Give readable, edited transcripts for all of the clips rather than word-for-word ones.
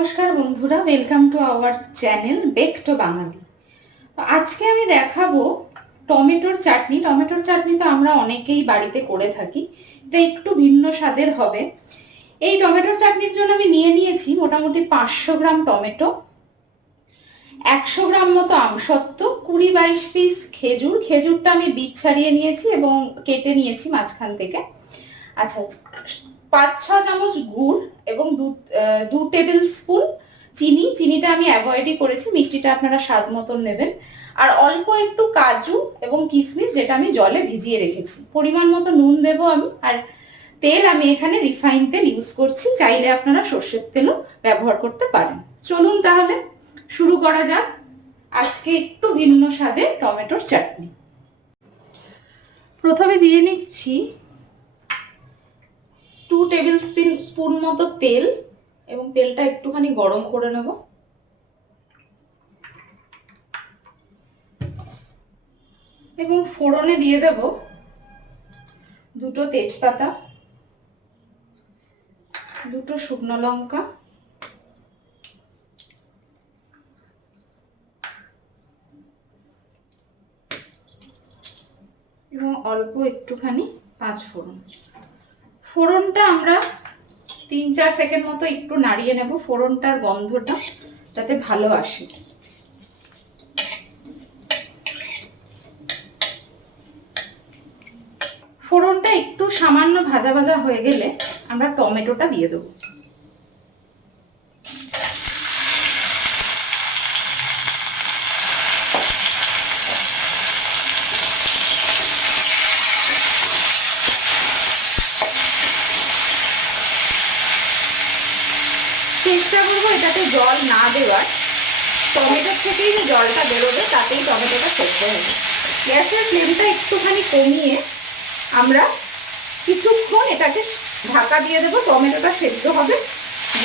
নমস্কার বন্ধুরা, welcome to our channel back to Bangali. তো আজকে আমি দেখাবো টমেটোর চাটনি। টমেটোর চাটনি তো আমরা অনেকেই বাড়িতে করে থাকি, এটা একটু ভিন্ন স্বাদের হবে। এই টমেটোর চাটনির জন্য আমি নিয়েছি মোটামুটি 500 গ্রাম টমেটো, 100 গ্রাম মতো আমসত্ত্ব, 20-22 পিস খেজুর। খেজুরটা আমি বীজ ছাড়িয়ে নিয়েছি এবং কেটে নিয়েছি মাঝখান থেকে। আচ্ছা, 5-6 চামচ গুড় এবং 2 টেবিল স্পুন চিনি। চিনিটা আমি অ্যাভয়েডই করেছি, মিষ্টিটা আপনারা স্বাদ মতন নেবেন। আর অল্প একটু কাজু এবং কিশমিশ, যেটা আমি জলে ভিজিয়ে রেখেছি। পরিমাণ মতো নুন দেবো আমি। আর তেল আমি এখানে রিফাইন তেল ইউজ করছি, চাইলে আপনারা সর্ষের তেলও ব্যবহার করতে পারেন। চলুন তাহলে শুরু করা যাক আজকে একটু ভিন্ন স্বাদে টমেটোর চাটনি। প্রথমে দিয়ে নিচ্ছি 2 টেবিল স্পুন মতো তেল এবং তেলটা একটুখানি গরম করে নেব। এবং ফোড়নে দিয়ে দেব 2 তেজপাতা, 2 শুকনো লঙ্কা, এবং অল্প একটুখানি 5 ফোড়ন। ফোড়নটা আমরা 3-4 সেকেন্ড মতো একটু নাড়িয়ে নেব, ফোড়নটার গন্ধটা যাতে ভালো আসে। ফোড়নটা একটু সামান্য ভাজা ভাজা হয়ে গেলে আমরা টমেটোটা দিয়ে দেব। চেষ্টা করবো এটাতে জল না দেওয়ার, টমেটোর থেকেই যে জলটা বেরোবে তাতেই টমেটোটা সেদ্ধ হবে। গ্যাসের ফ্লেমটা একটুখানি কমিয়ে আমরা কিছুক্ষণ এটাকে ঢাকা দিয়ে দেবো। টমেটোটা সেদ্ধ হবে,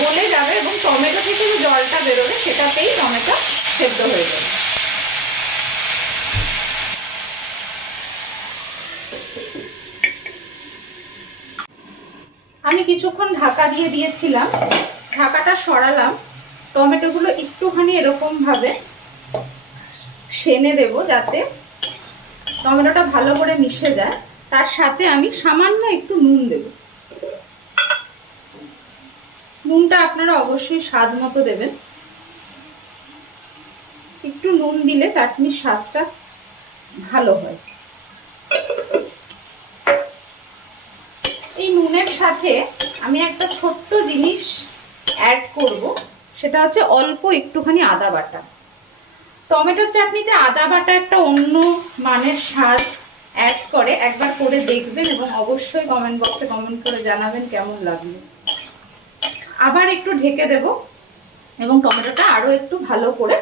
গলে যাবে এবং টমেটো থেকে যে জলটা বেরোবে সেটাতেই টমেটো সেদ্ধ হয়ে যাবে। আমি কিছুক্ষণ ঢাকা দিয়ে দিয়েছিলাম, ঢাকাটা সরালাম। টমেটোগুলো একটুখানি এরকম ভাবে সেনে দেব যাতে টমেটোটা ভালো করে মিশে যায়। তার সাথে আমি সামান্য একটু নুন দেব। নুনটা আপনারা অবশ্যই স্বাদ মতো দেবেন। একটু নুন দিলে চাটনির স্বাদটা ভালো হয়। এই নুনের সাথে আমি একটা ছোট্ট জিনিস অ্যাড করব, সেটা হচ্ছে অল্প একটুখানি আদা বাটা। টমেটোর চাটনিতে আদা বাটা একটা অন্য মানের স্বাদ অ্যাড করে। একবার করে দেখবেন এবং অবশ্যই কমেন্ট বক্সে কমেন্ট করে জানাবেন কেমন লাগলো। আবার একটু ঢেকে দেব এবং টমেটোটা আরো একটু ভালো করে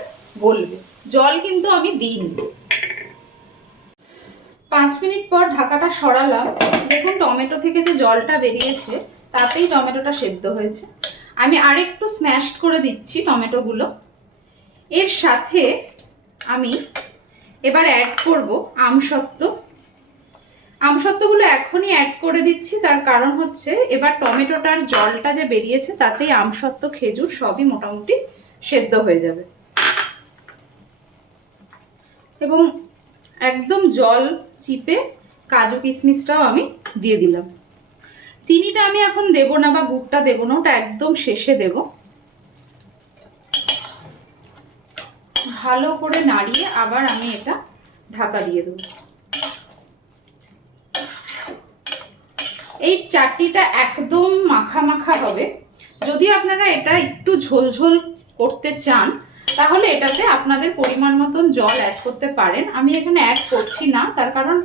গলবে। জল কিন্তু আমি দিইনি। 5 মিনিট পর ঢাকাটা সরালাম। দেখুন টমেটো থেকে যে জলটা বেরিয়েছে তাতেই টমেটোটা সেদ্ধ হয়েছে। আমি আরেকটু স্ম্যাশ করে দিচ্ছি টমেটোগুলো। এর সাথে আমি এবার অ্যাড করব আমসত্ত্ব। আমসত্ত্বগুলো এখনই অ্যাড করে দিচ্ছি, তার কারণ হচ্ছে এবার টমেটোটার জলটা যে বেরিয়েছে তাতেই আমসত্ত্ব খেজুর সবই মোটামুটি সেদ্ধ হয়ে যাবে। এবং একদম জল চিপে কাজু কিশমিশটাও আমি দিয়ে দিলাম। চিনিটা আমি এখন দেব না বা গুড়টা দেব না, ওটা একদম শেষে দেব। ভালো করে নাড়িয়ে আবার আমি এটা ঢাকা দিয়ে দেব। এই চাটনিটা একদম মাখা মাখা হবে। যদি আপনারা এটা একটু ঝোলঝোল করতে চান তাহলে এটাতে আপনাদের পরিমাণ মতন জল অ্যাড করতে পারেন। আমি এখানে অ্যাড করছি না, তার কারণ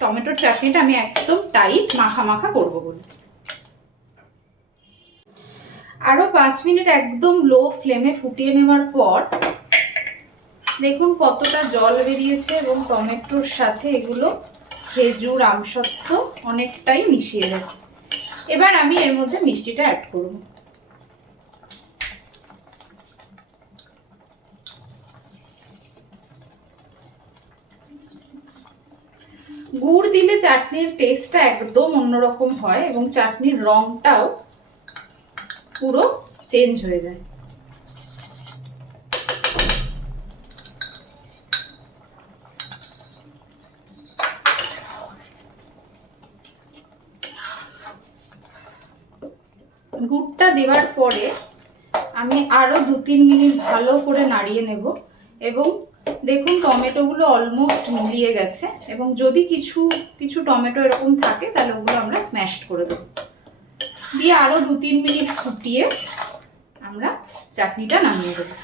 টমেটোর চাটনিটা আমি একদম টাইট মাখা মাখা করব বলে। আরো 5 মিনিট একদম লো ফ্লেমে ফুটিয়ে নেওয়ার পর দেখুন কতটা জল বেরিয়েছে এবং টমেটোর সাথে এগুলো খেজুর আমসত্ত্ব অনেকটাই মিশিয়ে গেছে। এবার আমি এর মধ্যে মিষ্টিটা অ্যাড করব। গুড় দিলে চাটনির টেস্টটা একদম অন্যরকম হয় এবং চাটনির রংটাও পুরো চেঞ্জ হয়ে যায়। গুড়টা দেওয়ার পরে আমি আরও 2-3 মিনিট ভালো করে নাড়িয়ে নেব। এবং দেখুন টমেটোগুলো অলমোস্ট মিলিয়ে গেছে, এবং যদি কিছু কিছু টমেটো এরকম থাকে তাহলে ওগুলো আমরা স্ম্যাশ করে দেবো। দিয়ে আরও 2-3 মিনিট ফুটিয়ে আমরা চাটনিটা নামিয়ে দেবো।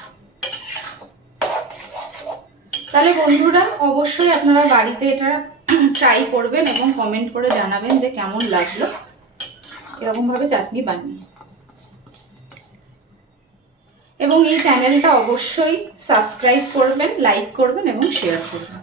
তাহলে বন্ধুরা অবশ্যই আপনারা বাড়িতে এটা ট্রাই করবেন এবং কমেন্ট করে জানাবেন যে কেমন লাগলো এরকমভাবে চাটনি বানিয়ে। এবং এই চ্যানেলটা অবশ্যই সাবস্ক্রাইব করবেন, লাইক করবেন এবং শেয়ার করবেন।